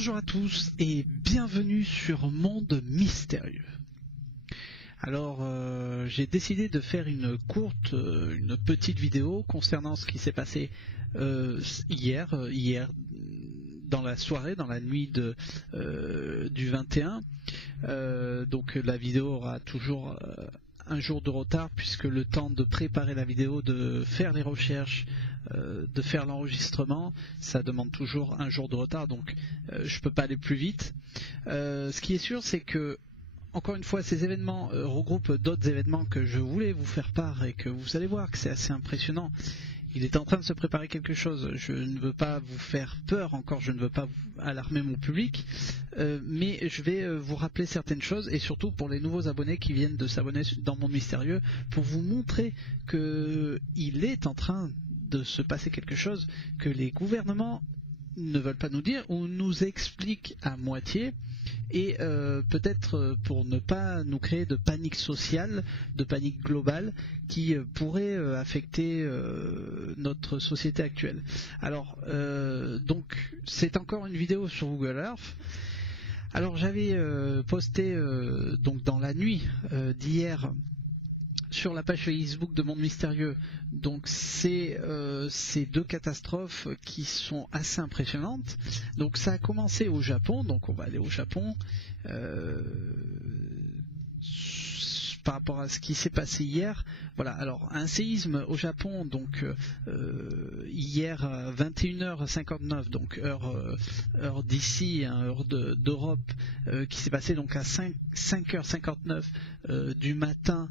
Bonjour à tous et bienvenue sur Monde Mystérieux. Alors j'ai décidé de faire une petite vidéo concernant ce qui s'est passé hier dans la soirée, dans la nuit du 21. Donc la vidéo aura toujours un jour de retard puisque le temps de préparer la vidéo, de faire les recherches, de faire l'enregistrement, ça demande toujours un jour de retard, donc je peux pas aller plus vite. Ce qui est sûr, c'est que encore une fois, ces événements regroupent d'autres événements que je voulais vous faire part et que vous allez voir que c'est assez impressionnant. Il est en train de se préparer quelque chose. Je ne veux pas vous faire peur encore, je ne veux pas alarmer mon public, mais je vais vous rappeler certaines choses et surtout pour les nouveaux abonnés qui viennent de s'abonner dans Monde Mystérieux, pour vous montrer qu'il est en train de se passer quelque chose que les gouvernements ne veulent pas nous dire ou nous expliquent à moitié. Et peut-être pour ne pas nous créer de panique sociale, de panique globale qui pourrait affecter notre société actuelle. Alors donc c'est encore une vidéo sur Google Earth. Alors j'avais posté donc dans la nuit d'hier sur la page Facebook de Monde Mystérieux, donc c'est ces deux catastrophes qui sont assez impressionnantes. Donc ça a commencé au Japon, donc on va aller au Japon par rapport à ce qui s'est passé hier. Voilà, alors un séisme au Japon, donc hier à 21h59, donc heure d'ici, hein, heure d'Europe, qui s'est passé donc à 5h59 du matin.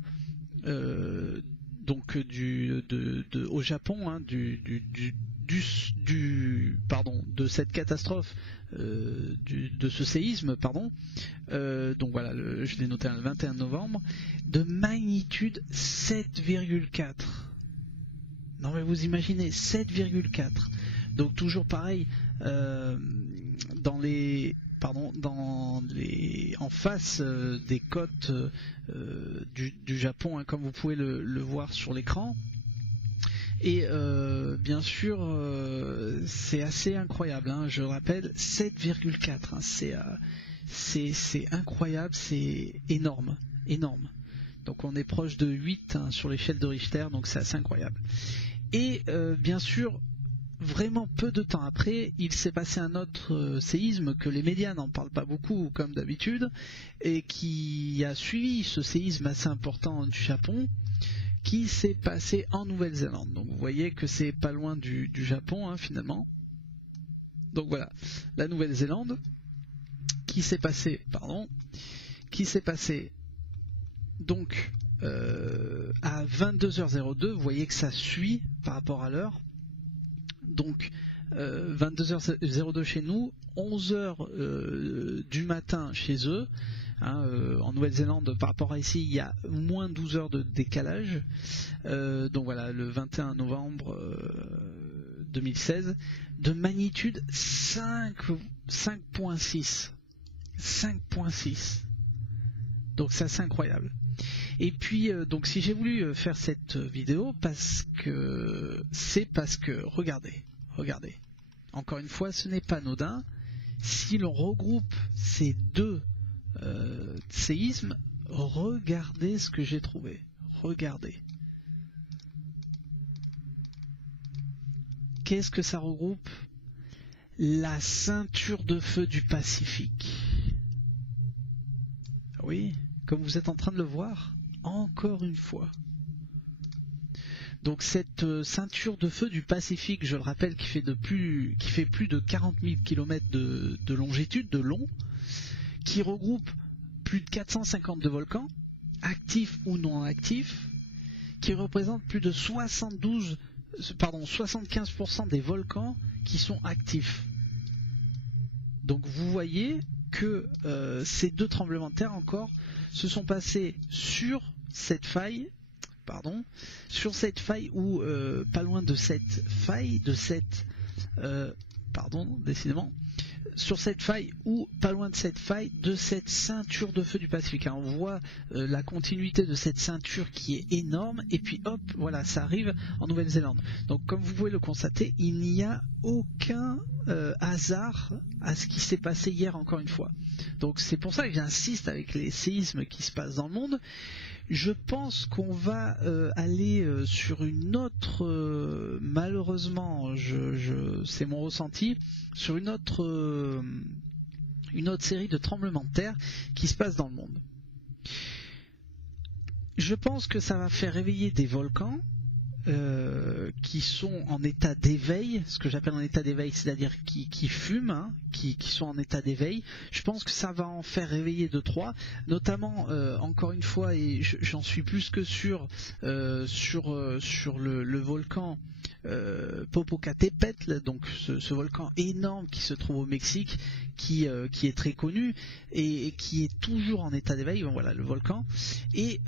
Donc au Japon, hein, de cette catastrophe, de ce séisme, pardon. Donc voilà, je l'ai noté le 21 novembre, de magnitude 7,4. Non mais vous imaginez, 7,4. Donc toujours pareil, en face des côtes du Japon, hein, comme vous pouvez le voir sur l'écran. Et bien sûr, c'est assez incroyable, hein, je rappelle, 7,4, hein, c'est incroyable, c'est énorme. Donc on est proche de 8, hein, sur l'échelle de Richter, donc c'est assez incroyable. Et bien sûr, vraiment peu de temps après, il s'est passé un autre séisme que les médias n'en parlent pas beaucoup comme d'habitude, et qui a suivi ce séisme assez important du Japon, qui s'est passé en Nouvelle-Zélande. Donc vous voyez que c'est pas loin du Japon, hein, finalement. Donc voilà, la Nouvelle-Zélande, qui s'est passé donc à 22h02, vous voyez que ça suit par rapport à l'heure. Donc 22h02 chez nous, 11h du matin chez eux, hein, en Nouvelle-Zélande. Par rapport à ici, il y a moins 12 heures de décalage. Donc voilà, le 21 novembre 2016, de magnitude 5.6. Donc ça, c'est incroyable. Et puis donc si j'ai voulu faire cette vidéo, parce que regardez, encore une fois, ce n'est pas anodin. Si l'on regroupe ces deux séismes, regardez ce que j'ai trouvé. Regardez. Qu'est-ce que ça regroupe? La ceinture de feu du Pacifique. Oui, comme vous êtes en train de le voir, encore une fois. Donc cette ceinture de feu du Pacifique, je le rappelle, qui fait plus de 40 000 km de longitude, de long, qui regroupe plus de 452 volcans, actifs ou non actifs, qui représente plus de 75% des volcans qui sont actifs. Donc vous voyez que ces deux tremblements de terre encore se sont passés sur cette faille, ou pas loin de cette faille, décidément, sur cette faille ou pas loin de cette faille, de cette ceinture de feu du Pacifique. On voit la continuité de cette ceinture qui est énorme, et puis hop, voilà, ça arrive en Nouvelle-Zélande. Donc comme vous pouvez le constater, il n'y a aucun hasard à ce qui s'est passé hier encore une fois. Donc c'est pour ça que j'insiste avec les séismes qui se passent dans le monde. Je pense qu'on va aller sur une autre, malheureusement, c'est mon ressenti, sur une autre série de tremblements de terre qui se passe dans le monde. Je pense que ça va faire réveiller des volcans qui sont en état d'éveil, ce que j'appelle en état d'éveil, c'est-à-dire qui fument, hein, qui sont en état d'éveil. Je pense que ça va en faire réveiller 2-3, notamment encore une fois, et j'en suis plus que sûr, sur le volcan Popocatépetl, donc ce volcan énorme qui se trouve au Mexique, qui est très connu et qui est toujours en état d'éveil. Voilà le volcan, et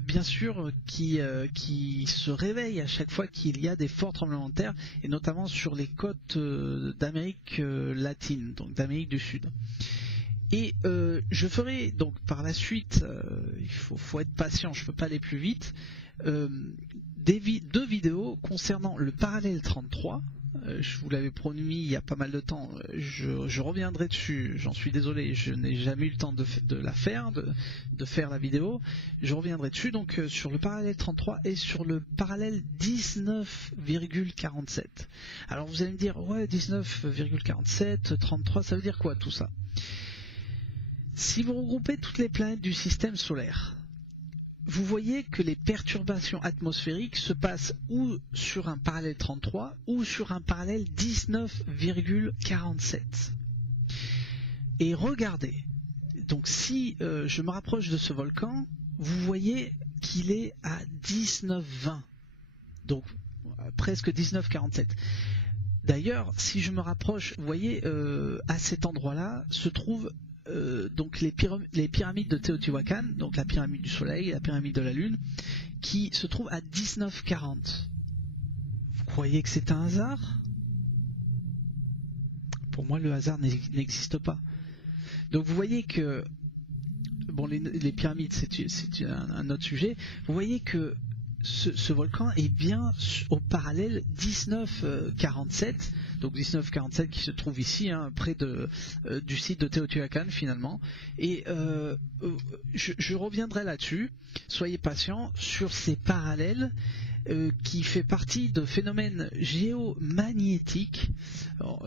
bien sûr qui se réveille à chaque fois qu'il y a des forts tremblements de terre, et notamment sur les côtes d'Amérique latine, donc d'Amérique du Sud. Et je ferai donc par la suite, il faut être patient, je ne peux pas aller plus vite, deux vidéos concernant le parallèle 33. Je vous l'avais promis il y a pas mal de temps, je reviendrai dessus, j'en suis désolé, je n'ai jamais eu le temps de la faire, de faire la vidéo. Je reviendrai dessus, donc sur le parallèle 33 et sur le parallèle 19,47. Alors vous allez me dire, ouais, 19,47, 33, ça veut dire quoi tout ça? Si vous regroupez toutes les planètes du système solaire, vous voyez que les perturbations atmosphériques se passent ou sur un parallèle 33 ou sur un parallèle 19,47. Et regardez, donc si je me rapproche de ce volcan, vous voyez qu'il est à 19,20, donc presque 19,47. D'ailleurs, si je me rapproche, vous voyez, à cet endroit-là se trouve donc les pyramides de Teotihuacan, donc la pyramide du soleil, la pyramide de la lune, qui se trouve à 19,40. Vous croyez que c'est un hasard? Pour moi, le hasard n'existe pas. Donc vous voyez que, bon, les pyramides, c'est un autre sujet. Vous voyez que ce volcan est bien au parallèle 1947, donc 1947 qui se trouve ici, hein, près du site de Teotihuacan finalement. Et je reviendrai là-dessus, soyez patients, sur ces parallèles qui fait partie de phénomènes géomagnétiques.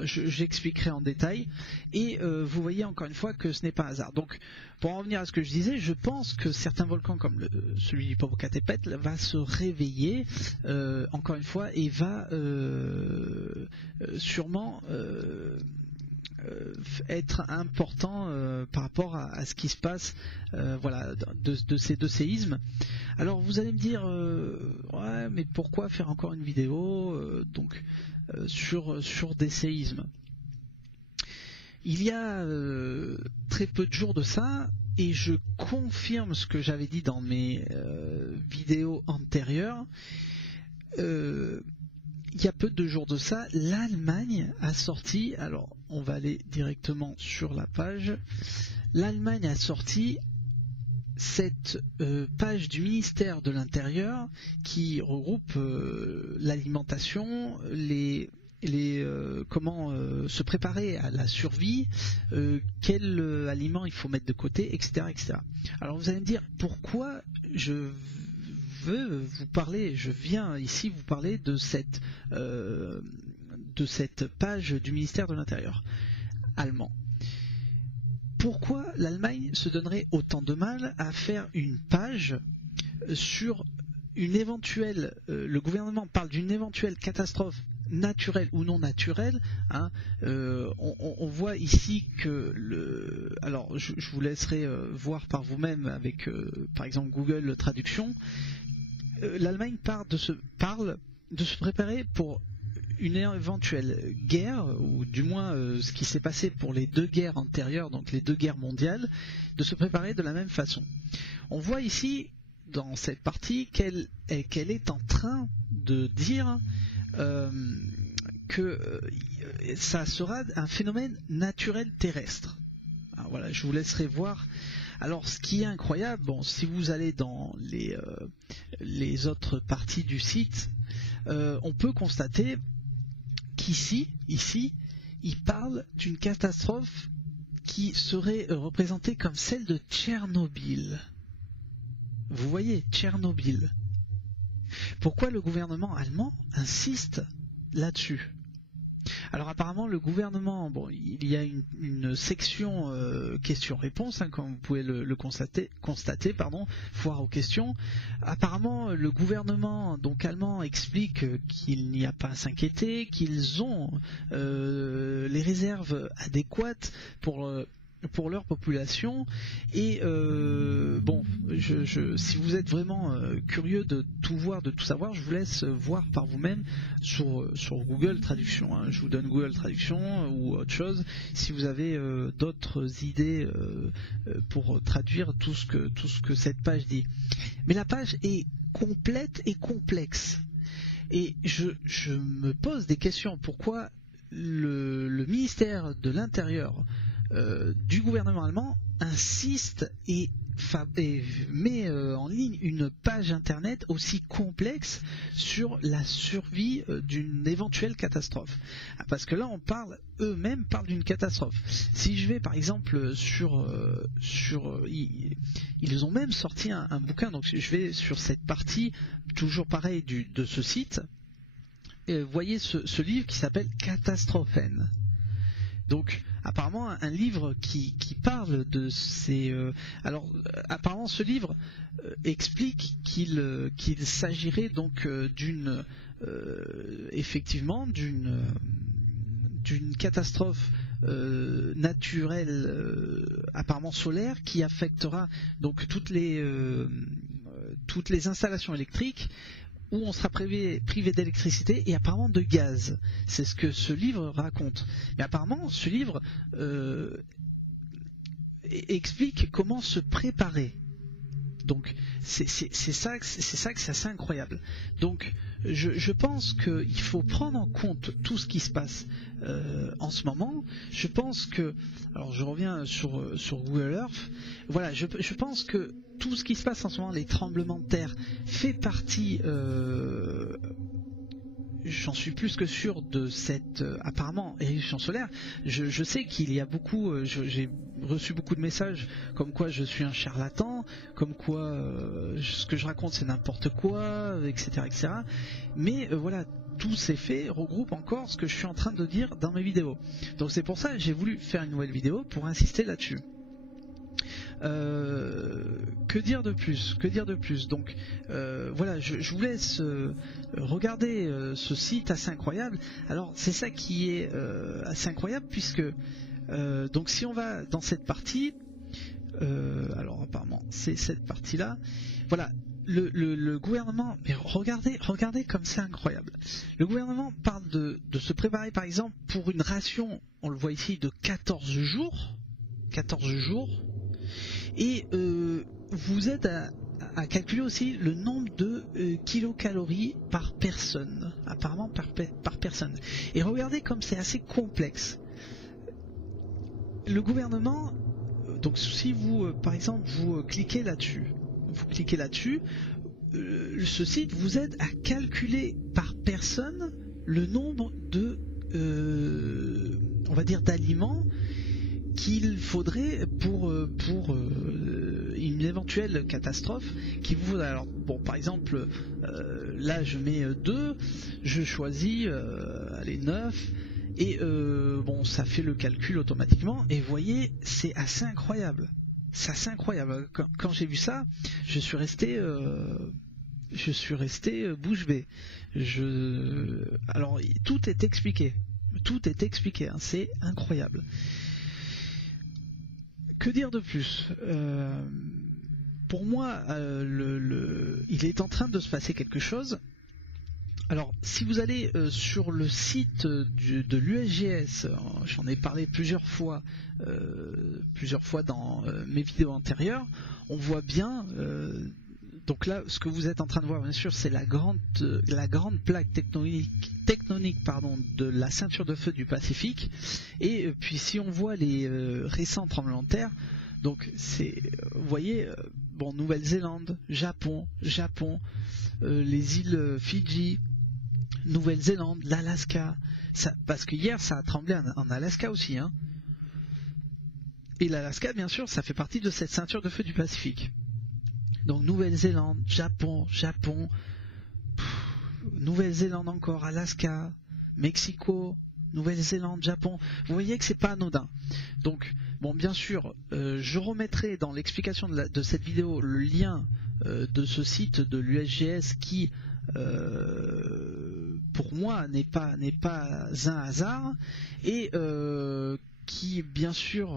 J'expliquerai en détail, et vous voyez encore une fois que ce n'est pas un hasard. Donc pour en revenir à ce que je disais, je pense que certains volcans comme celui du Popocatépetl va se réveiller encore une fois, et va sûrement être important par rapport à ce qui se passe voilà, de ces deux séismes. Alors vous allez me dire, ouais, mais pourquoi faire encore une vidéo sur des séismes? Il y a très peu de jours de ça, et je confirme ce que j'avais dit dans mes vidéos antérieures. Il y a peu de jours de ça, l'Allemagne a sorti, alors on va aller directement sur la page, l'Allemagne a sorti cette page du ministère de l'Intérieur qui regroupe l'alimentation, comment se préparer à la survie, quel aliment il faut mettre de côté, etc., etc. Alors vous allez me dire, pourquoi je viens ici vous parler de cette page du ministère de l'Intérieur allemand? Pourquoi l'Allemagne se donnerait autant de mal à faire une page sur une éventuelle, le gouvernement parle d'une éventuelle catastrophe naturelle ou non naturelle, hein, on voit ici que alors je vous laisserai voir par vous-même avec par exemple Google Traduction. L'Allemagne parle de se préparer pour une éventuelle guerre, ou du moins ce qui s'est passé pour les deux guerres antérieures, donc les deux guerres mondiales, de se préparer de la même façon. On voit ici, dans cette partie, qu'elle est en train de dire que ça sera un phénomène naturel terrestre. Alors voilà, je vous laisserai voir. Alors ce qui est incroyable, bon, si vous allez dans les autres parties du site, on peut constater qu'ici, il parle d'une catastrophe qui serait représentée comme celle de Tchernobyl. Vous voyez, Tchernobyl. Pourquoi le gouvernement allemand insiste là-dessus? Alors apparemment le gouvernement, bon, il y a une section questions-réponses, hein, comme vous pouvez le constater, foire aux questions. Apparemment le gouvernement donc allemand explique qu'il n'y a pas à s'inquiéter, qu'ils ont les réserves adéquates pour leur population, et bon, si vous êtes vraiment curieux de tout voir, de tout savoir, je vous laisse voir par vous-même sur Google Traduction, hein. Je vous donne Google Traduction ou autre chose si vous avez d'autres idées pour traduire tout ce que cette page dit. Mais la page est complète et complexe, et je me pose des questions. Pourquoi le ministère de l'Intérieur du gouvernement allemand insiste et met en ligne une page internet aussi complexe sur la survie d'une éventuelle catastrophe? Parce que là eux-mêmes parlent d'une catastrophe. Si je vais par exemple ils ont même sorti un bouquin, donc je vais sur cette partie toujours pareil de ce site, et voyez ce livre qui s'appelle Katastrophen. Donc apparemment un livre qui parle de ces... apparemment ce livre explique qu'il s'agirait donc effectivement d'une catastrophe naturelle, apparemment solaire, qui affectera donc toutes les installations électriques, où on sera privé d'électricité et apparemment de gaz. C'est ce que ce livre raconte. Mais apparemment, ce livre explique comment se préparer. Donc, c'est ça que c'est assez incroyable. Donc, je pense qu'il faut prendre en compte tout ce qui se passe en ce moment. Je pense que, alors je reviens sur Google Earth, voilà, je pense que tout ce qui se passe en ce moment, les tremblements de terre, fait partie, j'en suis plus que sûr, de cette apparemment éruption solaire. Je sais qu'il y a beaucoup, j'ai reçu beaucoup de messages comme quoi je suis un charlatan, comme quoi ce que je raconte c'est n'importe quoi, etc. etc. Mais voilà, tous ces faits regroupent encore ce que je suis en train de dire dans mes vidéos. Donc c'est pour ça que j'ai voulu faire une nouvelle vidéo pour insister là-dessus. Que dire de plus? Donc voilà, je vous laisse regarder ce site assez incroyable. Alors c'est ça qui est assez incroyable, puisque donc si on va dans cette partie, alors apparemment c'est cette partie là, voilà, le gouvernement, mais regardez comme c'est incroyable. Le gouvernement parle de se préparer par exemple pour une ration, on le voit ici, de 14 jours, et vous aide à calculer aussi le nombre de kilocalories par personne, apparemment par personne. Et regardez comme c'est assez complexe. Le gouvernement, donc si vous, par exemple, vous cliquez là-dessus, ce site vous aide à calculer par personne le nombre de, on va dire, d'aliments qu'il faudrait pour une éventuelle catastrophe qui vous faudrait. Alors bon, par exemple, là je mets 2, je choisis allez, 9, et bon, ça fait le calcul automatiquement, et vous voyez, c'est assez incroyable. C'est assez incroyable. Quand j'ai vu ça, je suis resté bouche bée. Alors tout est expliqué, hein, c'est incroyable. Que dire de plus? Pour moi, il est en train de se passer quelque chose. Alors, si vous allez sur le site de l'USGS, j'en ai parlé plusieurs fois dans mes vidéos antérieures, on voit bien Donc là, ce que vous êtes en train de voir, bien sûr, c'est la grande plaque tectonique de la ceinture de feu du Pacifique. Et puis si on voit les récents tremblements de terre, donc c'est, vous voyez, bon, Nouvelle-Zélande, Japon, les îles Fidji, Nouvelle-Zélande, l'Alaska, parce que hier ça a tremblé en Alaska aussi, hein. Et l'Alaska, bien sûr, ça fait partie de cette ceinture de feu du Pacifique. Donc Nouvelle-Zélande, Japon, Nouvelle-Zélande encore, Alaska, Mexico, Nouvelle-Zélande, Japon. Vous voyez que c'est pas anodin. Donc, bon, bien sûr, je remettrai dans l'explication de cette vidéo le lien de ce site de l'USGS qui, pour moi, n'est pas un hasard et qui, bien sûr,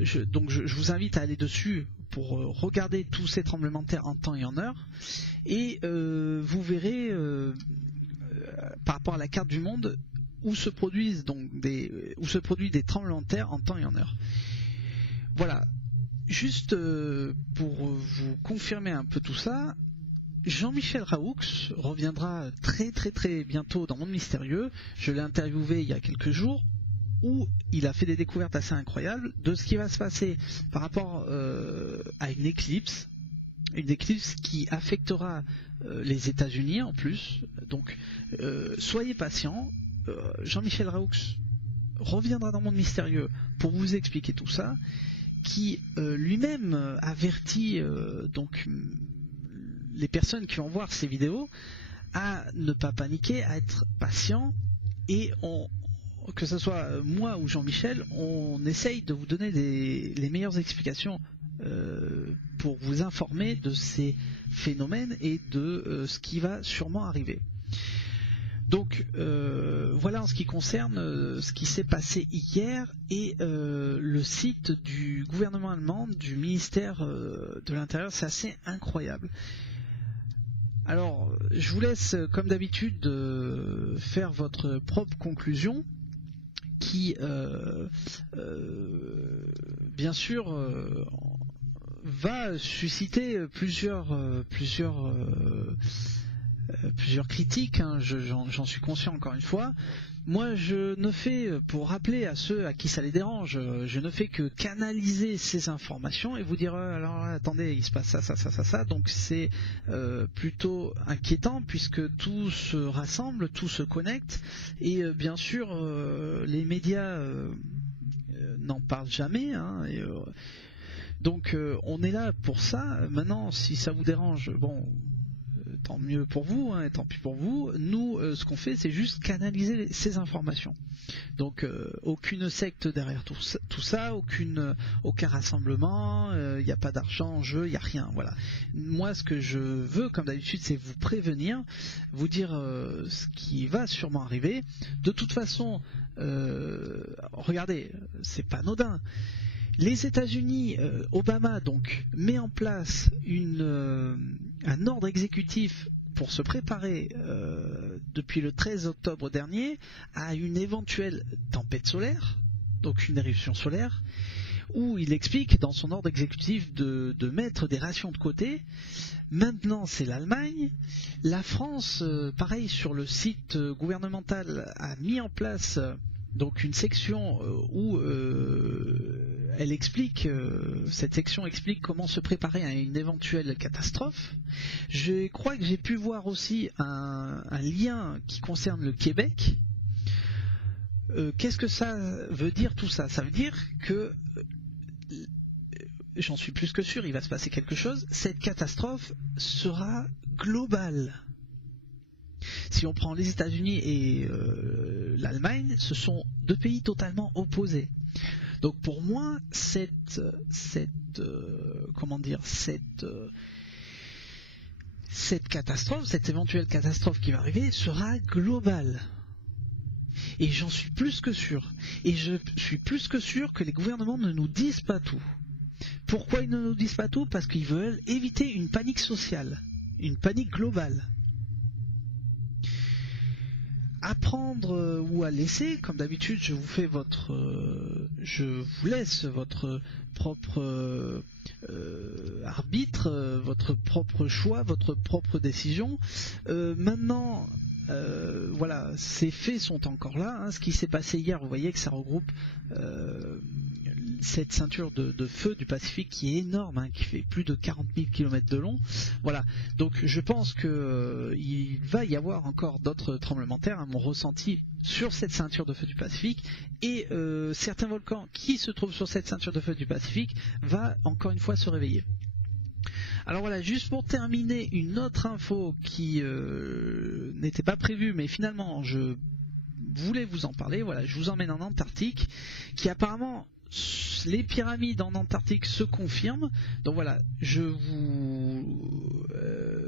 je vous invite à aller dessus pour regarder tous ces tremblements de terre en temps et en heure, et vous verrez par rapport à la carte du monde où se produisent des tremblements de terre en temps et en heure. Voilà, juste pour vous confirmer un peu tout ça, Jean-Michel Raoux reviendra très bientôt dans Monde Mystérieux. Je l'ai interviewé il y a quelques jours, où il a fait des découvertes assez incroyables de ce qui va se passer par rapport à une éclipse qui affectera les États-Unis en plus. Donc soyez patients, Jean-Michel Raoux reviendra dans Monde Mystérieux pour vous expliquer tout ça, qui lui-même avertit donc les personnes qui vont voir ces vidéos à ne pas paniquer, à être patient, et que ce soit moi ou Jean-Michel, on essaye de vous donner les meilleures explications pour vous informer de ces phénomènes et de ce qui va sûrement arriver. Donc voilà en ce qui concerne ce qui s'est passé hier, et le site du gouvernement allemand, du ministère de l'Intérieur, c'est assez incroyable. Alors, je vous laisse, comme d'habitude, faire votre propre conclusion, qui, bien sûr, va susciter plusieurs critiques, hein, j'en suis conscient encore une fois. Moi, je ne fais, pour rappeler à ceux à qui ça les dérange, je ne fais que canaliser ces informations et vous dire alors attendez, il se passe ça. Donc c'est plutôt inquiétant, puisque tout se rassemble, tout se connecte, et bien sûr les médias n'en parlent jamais, hein, donc on est là pour ça. Maintenant, si ça vous dérange, bon, tant mieux pour vous, hein, et tant pis pour vous. Nous, ce qu'on fait, c'est juste canaliser ces informations. Donc aucune secte derrière tout ça, aucun rassemblement, il n'y a pas d'argent en jeu, il n'y a rien. Voilà. Moi, ce que je veux, comme d'habitude, c'est vous prévenir, vous dire ce qui va sûrement arriver. De toute façon, regardez, c'est pas anodin. Les États-Unis, Obama donc met en place un ordre exécutif pour se préparer depuis le 13 octobre dernier à une éventuelle tempête solaire, donc une éruption solaire, où il explique dans son ordre exécutif de mettre des rations de côté. Maintenant, c'est l'Allemagne. La France, pareil, sur le site gouvernemental, a mis en place donc une section où elle explique, cette section explique comment se préparer à une éventuelle catastrophe. Je crois que j'ai pu voir aussi un lien qui concerne le Québec. Qu'est-ce que ça veut dire tout ça? Ça veut dire que, j'en suis plus que sûr, il va se passer quelque chose. Cette catastrophe sera globale. Si on prend les États-Unis et l'Allemagne, ce sont deux pays totalement opposés. Donc pour moi, cette catastrophe, cette éventuelle catastrophe qui va arriver, sera globale. Et j'en suis plus que sûr. Et je suis plus que sûr que les gouvernements ne nous disent pas tout. Pourquoi ils ne nous disent pas tout? Parce qu'ils veulent éviter une panique sociale, une panique globale. à prendre ou à laisser. Comme d'habitude, je vous laisse votre propre arbitre, votre propre choix, votre propre décision. Maintenant, voilà, ces faits sont encore là. Hein. Ce qui s'est passé hier, vous voyez que ça regroupe cette ceinture de feu du Pacifique qui est énorme, hein, qui fait plus de 40 000 km de long. Voilà, donc je pense qu'il va y avoir encore d'autres tremblements de terre, à mon ressenti, sur cette ceinture de feu du Pacifique, et certains volcans qui se trouvent sur cette ceinture de feu du Pacifique va encore une fois se réveiller. Alors voilà, juste pour terminer, une autre info qui n'était pas prévue, mais finalement je voulais vous en parler. Voilà, je vous emmène en Antarctique, qui apparemment, les pyramides en Antarctique se confirment. Donc voilà, je vous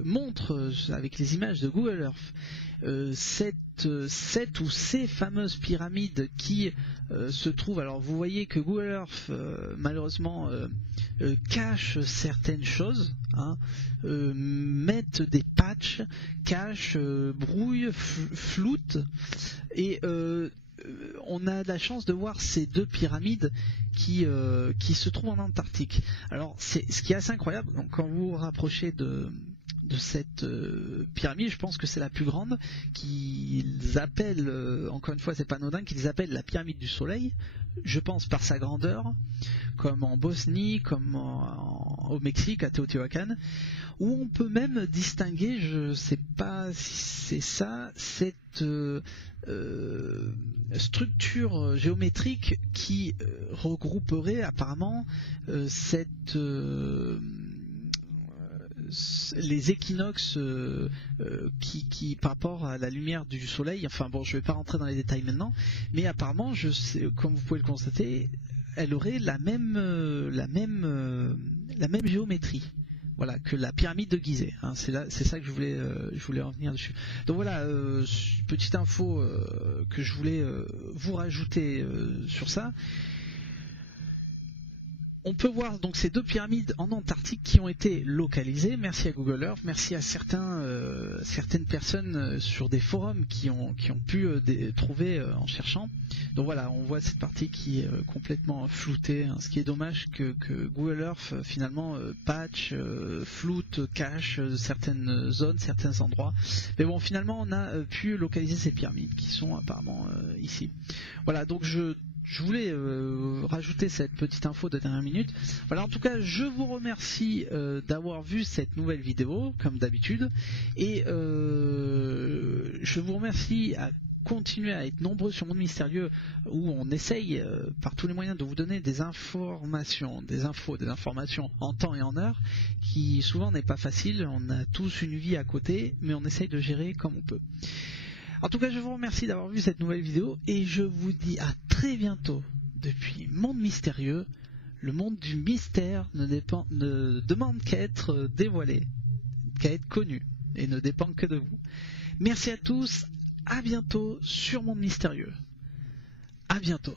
montre avec les images de Google Earth cette ou ces fameuses pyramides qui se trouvent. Alors vous voyez que Google Earth malheureusement cache certaines choses, hein, mettent des patchs, cache, brouille, floute, et on a la chance de voir ces deux pyramides qui se trouvent en Antarctique. Alors ce qui est assez incroyable, donc quand vous vous rapprochez de cette pyramide, je pense que c'est la plus grande, qu'ils appellent, encore une fois c'est pas anodin, qu'ils appellent la pyramide du soleil, je pense par sa grandeur, comme en Bosnie, comme au Mexique, à Teotihuacan, où on peut même distinguer, je sais pas si c'est ça, cette structure géométrique qui regrouperait apparemment les équinoxes qui par rapport à la lumière du soleil. Enfin bon, je ne vais pas rentrer dans les détails maintenant, mais apparemment, je sais, comme vous pouvez le constater, elle aurait la même géométrie. Voilà, que la pyramide de Gizeh, hein, c'est ça que je voulais revenir dessus. Donc voilà, petite info que je voulais vous rajouter sur ça. On peut voir donc ces deux pyramides en Antarctique qui ont été localisées. Merci à Google Earth, merci à certaines personnes sur des forums qui ont pu trouver en cherchant. Donc voilà, on voit cette partie qui est complètement floutée, hein, ce qui est dommage que Google Earth finalement patch, floute, cache certaines zones, certains endroits. Mais bon, finalement on a pu localiser ces pyramides qui sont apparemment ici. Voilà, donc je voulais rajouter cette petite info de dernière minute. Voilà, en tout cas, je vous remercie d'avoir vu cette nouvelle vidéo, comme d'habitude. Et je vous remercie à continuer à être nombreux sur Monde Mystérieux, où on essaye par tous les moyens de vous donner des informations, des informations en temps et en heure, qui souvent n'est pas facile. On a tous une vie à côté, mais on essaye de gérer comme on peut. En tout cas, je vous remercie d'avoir vu cette nouvelle vidéo et je vous dis à très bientôt depuis Monde Mystérieux. Le monde du mystère ne demande qu'à être dévoilé, qu'à être connu et ne dépend que de vous. Merci à tous, à bientôt sur Monde Mystérieux. À bientôt.